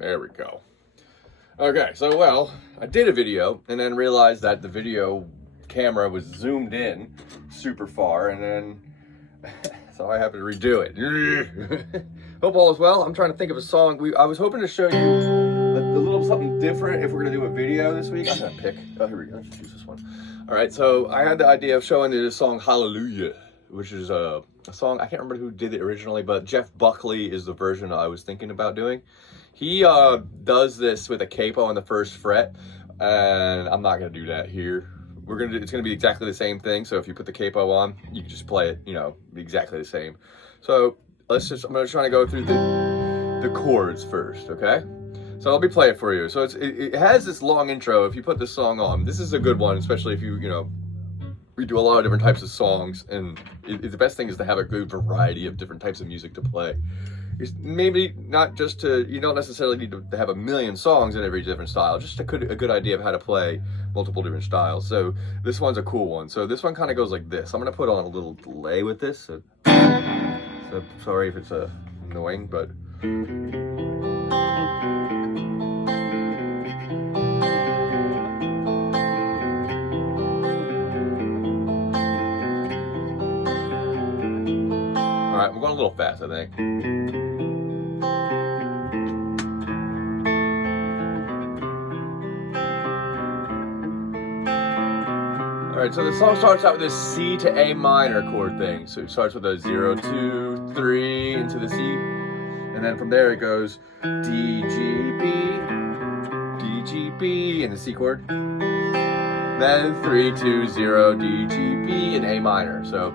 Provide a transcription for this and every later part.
There we go. Okay, so well, I did a video and then realized that the video camera was zoomed in super far, and then so I have to redo it. Hope all is well. I'm trying to think of a song. I was hoping to show you a little something different if we're gonna do a video this week. I'm gonna pick. Oh, here we go. Let's choose this one. All right, so I had the idea of showing you the song "Hallelujah," which is a song, I can't remember who did it originally, but Jeff Buckley is the version I was thinking about doing. He does this with a capo on the first fret, and I'm not gonna do that here. It's gonna be exactly the same thing. So if you put the capo on, you can just play it, you know, exactly the same. So I'm gonna try to go through the chords first, okay? So let me play it for you. So it has this long intro. If you put this song on, this is a good one, especially if we do a lot of different types of songs, and the best thing is to have a good variety of different types of music to play. It's maybe not just you don't necessarily need to have a million songs in every different style, just a good idea of how to play multiple different styles. So this one's a cool one. So this one kind of goes like this. I'm gonna put on a little delay with this. So sorry if it's annoying, but. All right, we're going a little fast, I think. All right, so the song starts out with this C to A minor chord thing. So it starts with a 0, 2, 3 into the C, and then from there it goes D, G, B in the C chord, then 3, 2, 0, D, G, B in A minor. So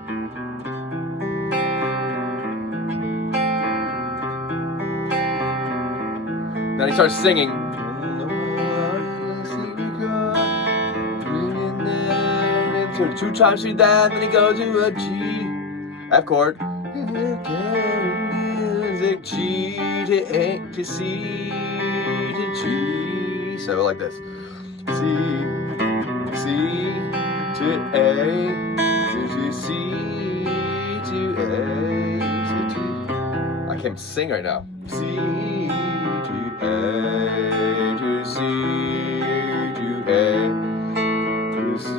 then he starts singing. So 2 times through that, then he goes to a G, F chord, music, G to A to C to G. So like this: C to A to C to A to G. I can't sing right now. C to A to C to A to C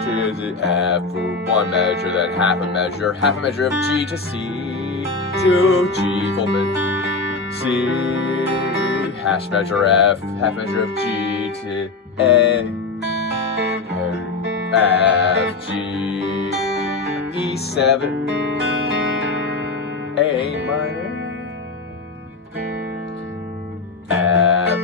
to the F for 1 measure, then half a measure of G to C to G, full bit, C, hash measure F, half measure of G to A, F, G, E7, A minor, F,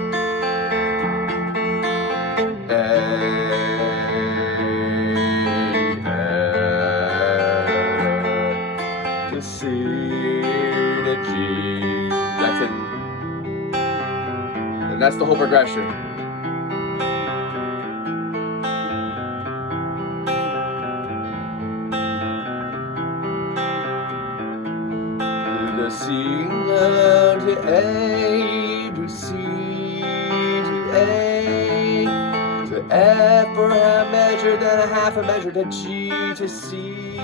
C to G. That's it. And that's the whole progression. To C to A to C to A to F for half measure, then a half a measure to G to C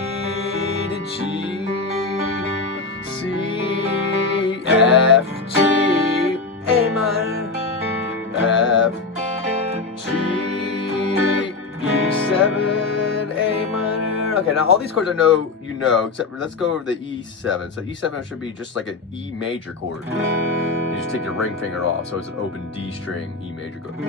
to G. C, F, G, A minor, F, G, E7, A minor. Okay, now all these chords I know you know, except except let's go over the E7. So E7 should be just like an E major chord. You just take your ring finger off, so it's an open D string, E major chord. To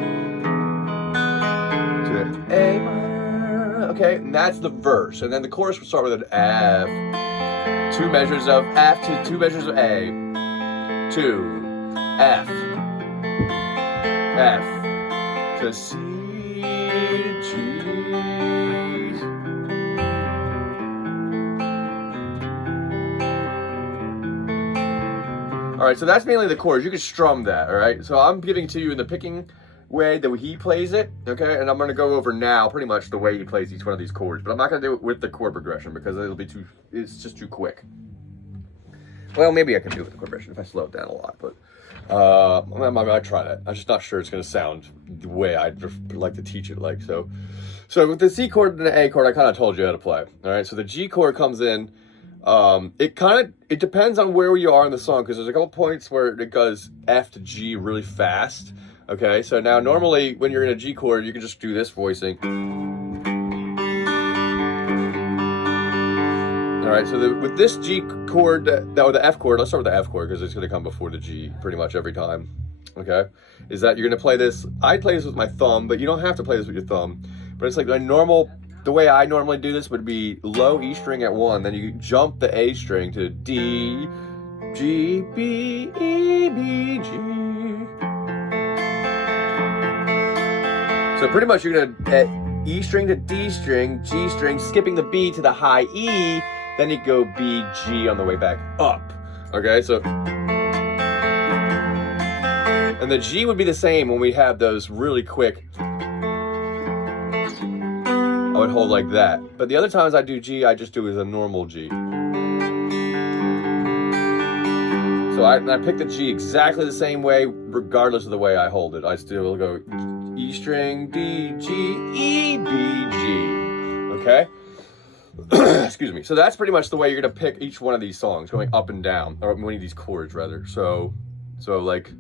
A minor. Okay, and that's the verse. And then the chorus will start with an F. 2 measures of F to 2 measures of A, 2, F, F, to C, to G. All right, so that's mainly the chords. You can strum that, all right? So I'm giving it to you in the picking way that he plays it, okay? And I'm gonna go over now pretty much the way he plays each one of these chords, but I'm not gonna do it with the chord progression because it's just too quick. Well, maybe I can do it with the chord progression if I slow it down a lot, but I might try that. I'm just not sure it's gonna sound the way I'd like to teach it like. So with the C chord and the A chord, I kind of told you how to play, all right? So the G chord comes in It depends on where you are in the song, because there's a couple points where it goes F to G really fast. Okay, so now normally when you're in a G chord, you can just do this voicing. All right, so with this G chord, or the F chord, let's start with the F chord because it's going to come before the G pretty much every time. Okay, is that you're going to play this. I play this with my thumb, but you don't have to play this with your thumb. But it's like the way I normally do this would be low E string at 1, then you jump the A string to D, G, B, E, B, G. So pretty much you're gonna E string to D string, G string, skipping the B to the high E, then you go B, G on the way back up. Okay, so. And the G would be the same when we have those really quick. I would hold like that. But the other times I do G, I just do as a normal G. So I pick the G exactly the same way, regardless of the way I hold it. I still go E string, D, G, E, B, G. Okay? Excuse me. So that's pretty much the way you're gonna pick each one of these songs, going up and down, or one of these chords rather. So like.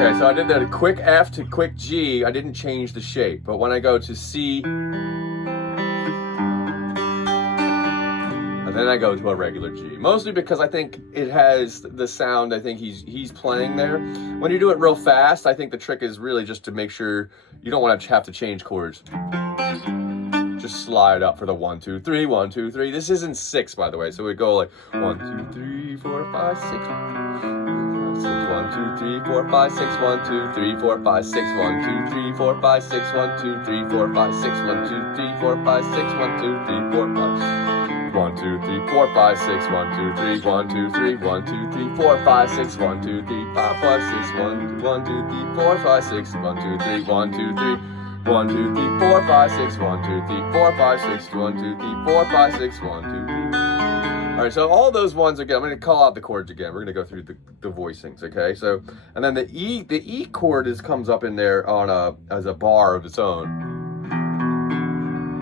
Okay, so I did that quick F to quick G. I didn't change the shape, but when I go to C, and then I go to a regular G, mostly because I think it has the sound I think he's playing there. When you do it real fast, I think the trick is really just to make sure you don't want to have to change chords. Just slide up for the 1, 2, 3, 1, 2, 3. This isn't 6, by the way, so we go like 1, 2, 3, 4, 5, 6. 1, 2, 3, 4, 5, 6, 1, 2, 3, 4, 5, 6, 1, 2, 3, 4, 5, 6, 1, 2, 3, 4, 5, 6, 1, 2, 3, 4, 5, 6, 1, 2, 3, 4, 5. 1, 2, 3, 4, 5, 6, 1, 2, 3, 1, 2, 3, 1, 2, 3, 4, 5, 6, 1, 2, 3, 5, 5, 6, 1, 1, 2, 3, 4, 5, 6, 1, 2, 3, 1, 2, 3, 1, 2, 3, 4, 5, 6, 1, 2, 3, 4, 5, 6, 1, 2, 3, 4, 5, 6, 1, 2, 3. All right, so all those ones again, I'm going to call out the chords again. We're going to go through the voicings, okay? So, and then the E chord comes up in there as a bar of its own.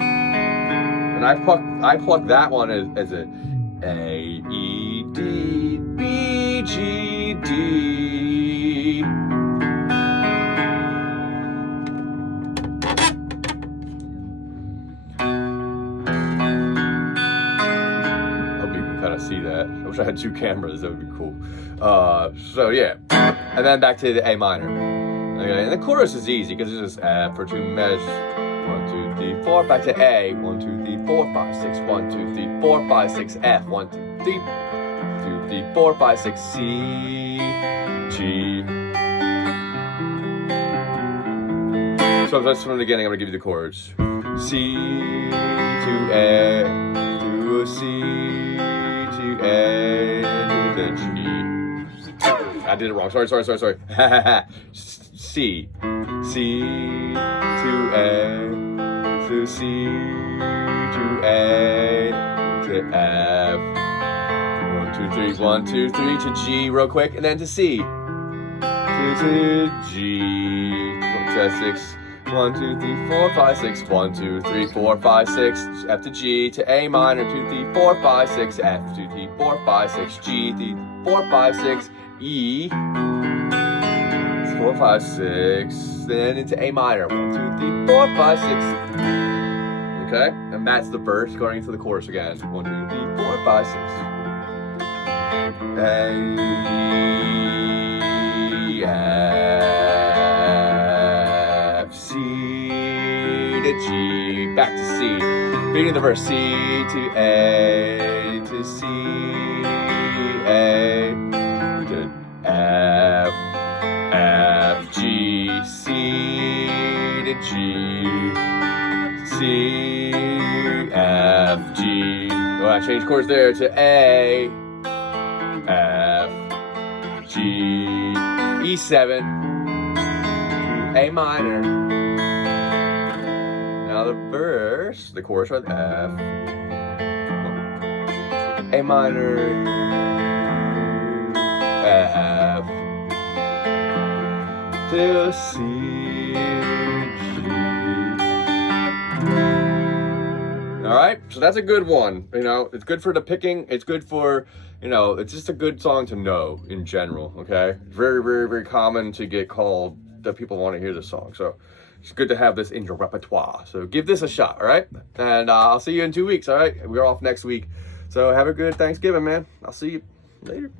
And I pluck that one as a E, D, B, G, D. See that. I wish I had 2 cameras, that would be cool. So yeah, and then back to the A minor. Okay, and the chorus is easy because it's just F for 2 measures. 1, 2, 3, 4. Back to A. 1, 2, 3, 4, 5, 6. 1, 2, 3, 4, 5, 6. F. 1, 2, 3, 2, 3, 4, 5, 6. C, G. So that's from the beginning. I'm gonna give you the chords. C to A to a C. To A to the G. I did it wrong. Sorry. C to A to C to A to F. 1, 2, 3, 1, 2, 3 to G real quick, and then to C. To G. To 6. 1, 2, 3, 4, 5, 6. 1, 2, 3, 4, 5, 6. F to G to A minor. 2, 3, 4, 5, 6. F. 2, 3, 4, 5, 6. G. 3, 4, 5, 6. E. 4, 5, 6. Then into A minor. 1, 2, 3, 4, 5, 6. Okay? And that's the verse going into the chorus again. 1, 2, 3, 4, 5, 6. A. F. C. To G, back to C. Beginning the verse, C to A to C, A to F, F, G, C to G, C, F, G. Oh, I changed chords there to A, F, G, E7, A minor. Now the verse, the chorus with F. 1, A minor, F, to C, G. All right, so that's a good one. You know, it's good for the picking. It's good for, you know, it's just a good song to know in general, okay? Very, very, very common to get called that people want to hear this song. So it's good to have this in your repertoire. So give this a shot, all right? And I'll see you in 2 weeks, all right? We're off next week. So have a good Thanksgiving, man. I'll see you later.